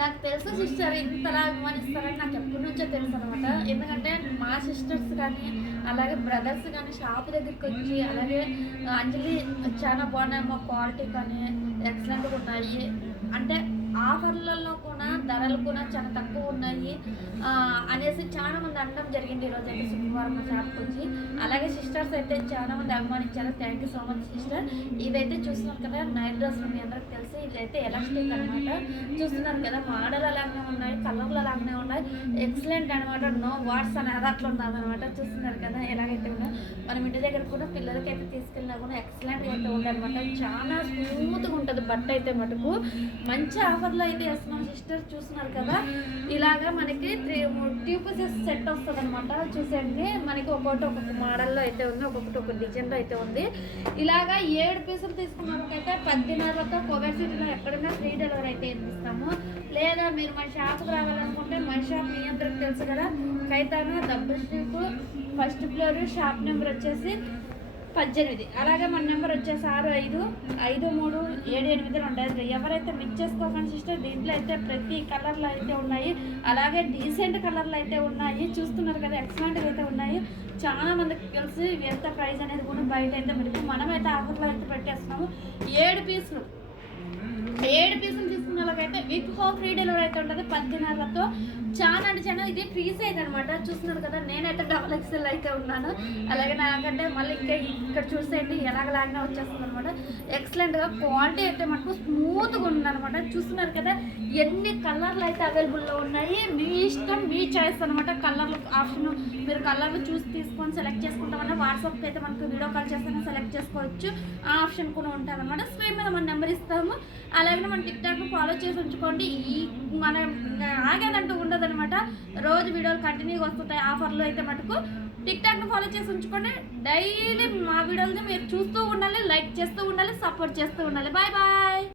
నాకు తెలుసు సిస్టర్ ఇంతలా అభిమానిస్తారని నాకు ఎప్పటి నుంచో తెలుసు అనమాట. ఎందుకంటే మా సిస్టర్స్ కానీ అలాగే బ్రదర్స్ కానీ షాప్ దగ్గరికి వచ్చి అలాగే అంజలి చాలా బాగున్నాయి, మా క్వాలిటీ కానీ ఎక్సలెంట్గా ఉన్నాయి అంటే ఆఫర్లలో కూడా ధరలు కూడా చాలా తక్కువ ఉన్నాయి అనేసి చాలా మంది అనడం జరిగింది. ఈరోజు అయితే శుక్రవారం మా షాప్కి వచ్చి అలాగే సిస్టర్స్ అయితే చాలా మంది అభిమానించారు. Thank you so much sister. ఇదైతే చూస్తున్నారు కదా నైట్ డ్రెస్ మీ అందరికి తెలిసి ఇదైతే ఎలాస్టిక్ అనమాట. చూస్తున్నారు కదా మోడల్ అలాగే ఉన్నాయి, కలర్లు అలాగే ఉన్నాయి, ఎక్సలెంట్ అనమాట. నో వాట్స్ అనేది అట్లా ఉన్నది అనమాట. చూస్తున్నారు కదా ఎలాగైతే ఉన్నాయి. మనం ఇంటి దగ్గర కూడా పిల్లలకైతే తీసుకెళ్ళినా కూడా ఎక్సలెంట్గా అయితే ఉండనమాట. చాలా స్మూత్గా ఉంటుంది బట్ట అయితే మటుకు. మంచి ఆఫర్లో అయితే వేస్తున్నాం సిస్టర్. చూస్తున్నారు కదా ఇలాగా మనకి 3 పీసెస్ సెట్ వస్తుంది అనమాట. చూసేయండి మనకి ఒక్కొక్క మోడల్లో అయితే ఉంది, ఒక్కొక్కటి ఒక డిజైన్లో అయితే ఉంది. ఇలాగా 7 పీసులు తీసుకున్నకైతే 10,500తో కోవిడ్ సిటీలో ఎక్కడైనా ఫ్రీ డెలివరీ అయితే ఇస్తాము. లేదా మీరు మన షాప్కి రావాలనుకుంటే మన షాప్ మీ అందరికి తెలుసు కదా, Khaitana double street first floor, shop number వచ్చేసి 18. అలాగే మన నెంబర్ వచ్చేసి 655378 ఎవరైతే మిక్స్ చేసుకోకండి సిస్టర్. దీంట్లో అయితే ప్రతి కలర్లో అయితే ఉన్నాయి, అలాగే డీసెంట్ కలర్లు అయితే ఉన్నాయి. చూస్తున్నారు కదా ఎక్సలెంట్గా అయితే ఉన్నాయి. చాలా మందికి తెలిసి ఎంత ప్రైస్ అనేది కూడా బయట అయితే పెట్టి మనమైతే ఆఫర్లో అయితే పెట్టేస్తున్నాము. 7 పీసులు తీసుకున్న వాళ్ళకైతే విత్ హోమ్ ఫ్రీ డెలివరీ అయితే ఉంటుంది 10,500తో. చాలా అంటే చాలా ఇది ఫ్రీ సైజ్ అనమాట. చూస్తున్నారు కదా నేనైతే XXL అయితే ఉన్నాను. అలాగే నాకంటే మళ్ళీ ఇంకా ఇక్కడ చూసేయండి ఎలాగలాగినా వచ్చేస్తుంది అనమాట. ఎక్సలెంట్గా క్వాలిటీ అయితే మనకు స్మూత్గా ఉందనమాట. చూస్తున్నారు కదా ఎన్ని కలర్లు అయితే అవైలబుల్లో ఉన్నాయి. మీ ఇష్టం మీ చాయిస్ అనమాట. కలర్లు ఆప్షన్ మీరు కలర్లు చూసి తీసుకొని సెలెక్ట్ చేసుకుంటామన్నా వాట్సాప్కి అయితే మనకు వీడియో కాల్ చేస్తేనే సెలెక్ట్ చేసుకోవచ్చు. ఆ ఆప్షన్ కూడా ఉంటుంది అనమాట. స్క్రీన్ మీద మన నెంబర్ ఇస్తాము. అలాగే మన టిక్టాక్ ఫాలో చేసి ఉంచుకోండి. మన ఆగేదంటూ ఉండదనమాట. రోజు వీడియోలు కంటిన్యూగా వస్తుంటాయి ఆఫర్లు అయితే మటుకు. టిక్టాక్ను ఫాలో చేసి ఉంచుకోండి. డైలీ మా వీడియోలని మీరు చూస్తూ ఉండాలి, లైక్ చేస్తూ ఉండాలి, సపోర్ట్ చేస్తూ ఉండాలి. Bye bye.